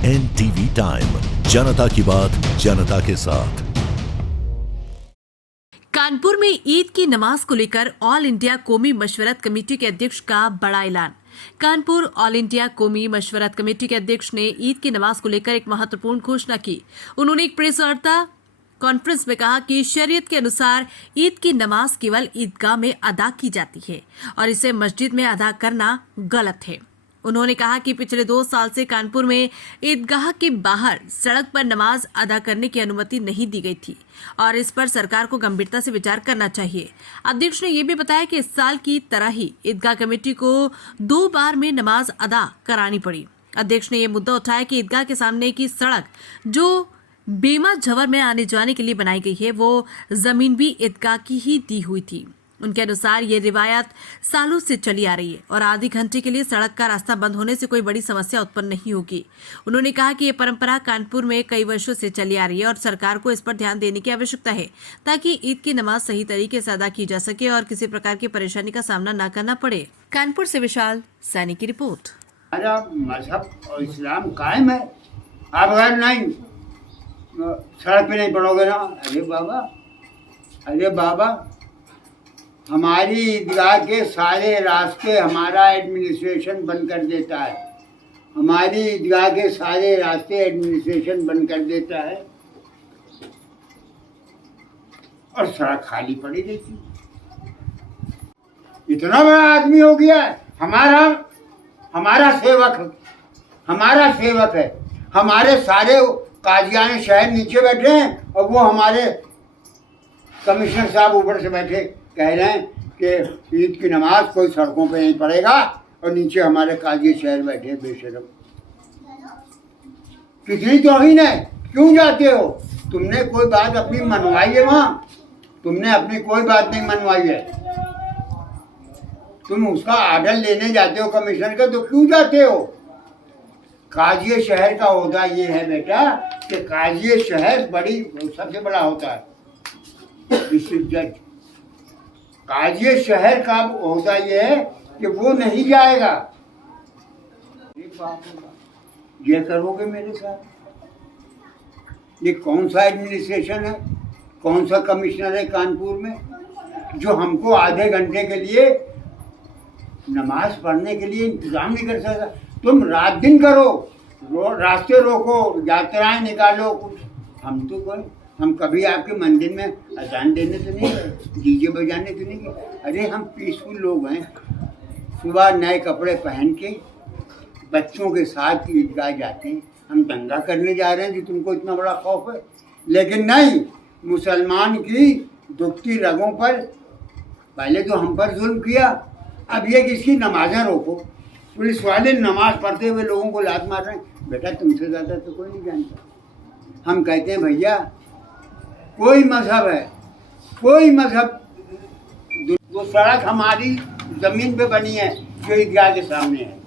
NTV time, जनता की बात जनता के साथ। कानपुर में ईद की नमाज को लेकर ऑल इंडिया कौमी मशवरत कमेटी के अध्यक्ष का बड़ा ऐलान। कानपुर ऑल इंडिया कौमी मशवरत कमेटी के अध्यक्ष ने ईद की नमाज को लेकर एक महत्वपूर्ण घोषणा की। उन्होंने एक प्रेस वार्ता कॉन्फ्रेंस में कहा कि शरीयत के अनुसार ईद की नमाज केवल ईदगाह में अदा की जाती है और इसे मस्जिद में अदा करना गलत है। उन्होंने कहा कि पिछले 2 साल से कानपुर में ईदगाह के बाहर सड़क पर नमाज अदा करने की अनुमति नहीं दी गई थी और इस पर सरकार को गंभीरता से विचार करना चाहिए। अध्यक्ष ने यह भी बताया कि इस साल की तरह ही ईदगाह कमेटी को 2 बार में नमाज अदा करानी पड़ी। अध्यक्ष ने यह मुद्दा उठाया कि ईदगाह के सामने की सड़क जो बेमा झवर में आने जाने के लिए बनाई गई है, वो जमीन भी ईदगाह की ही दी हुई थी। उनके अनुसार ये रिवायत सालों से चली आ रही है और आधे घंटे के लिए सड़क का रास्ता बंद होने से कोई बड़ी समस्या उत्पन्न नहीं होगी। उन्होंने कहा कि ये परंपरा कानपुर में कई वर्षों से चली आ रही है और सरकार को इस पर ध्यान देने की आवश्यकता है ताकि ईद की नमाज सही तरीके से अदा की जा सके और किसी प्रकार की परेशानी का सामना न करना पड़े। कानपुर से विशाल सैनी की रिपोर्ट। मजहब और इस्लाम कायम है, आप अगर नहीं सड़क पे नहीं पड़ोगे ना, अरे बाबा हमारी ईदगाह के सारे रास्ते हमारा एडमिनिस्ट्रेशन बंद कर देता है। हमारी ईदगाह के सारे रास्ते एडमिनिस्ट्रेशन बंद कर देता है और सड़क खाली पड़ी रहती। इतना बड़ा आदमी हो गया है, हमारा सेवक है। हमारे सारे काजियाने शहर नीचे बैठे हैं और वो हमारे कमिश्नर साहब ऊपर से बैठे कह रहे हैं कि ईद की नमाज कोई सड़कों पे नहीं पड़ेगा और नीचे हमारे काजी शहर बैठे बेशरम। कितनी तौहीन है, क्यों जाते हो? तुमने कोई बात अपनी मनवाई है वहाँ? तुमने अपनी कोई बात नहीं मनवाई है। तुम उसका आर्डर लेने जाते हो कमिश्नर का, तो क्यों जाते हो? काजी शहर का ओहदा ये है बेटा कि काजी शहर सबसे बड़ा होता है डिस्ट्रिक्ट जज। काजी शहर का ओहदा ये है कि वो नहीं जाएगा। एक बात ये करोगे मेरे साथ? ये कौन सा एडमिनिस्ट्रेशन है, कौन सा कमिश्नर है कानपुर में जो हमको आधे घंटे के लिए नमाज पढ़ने के लिए इंतजाम नहीं कर सकता? तुम रात दिन करो, रास्ते रोको, यात्राएं निकालो कुछ। हम कभी आपके मंदिर में अजान देने तो नहीं गए, डीजे बजाने तो नहीं गए। अरे हम पीसफुल लोग हैं। सुबह नए कपड़े पहन के बच्चों के साथ ईदगाह जाते हैं। हम दंगा करने जा रहे हैं कि तुमको इतना बड़ा खौफ है? लेकिन नहीं, मुसलमान की दुखती रगों पर पहले तो हम पर जुल्म किया, अब ये किसकी नमाजें रोको। पुलिस वाले नमाज पढ़ते हुए लोगों को लात मार रहे हैं। बेटा तुमसे ज़्यादा तो कोई नहीं जानता। हम कहते हैं भैया कोई मजहब वो सड़क हमारी ज़मीन पे बनी है जो ईदगाह के सामने है।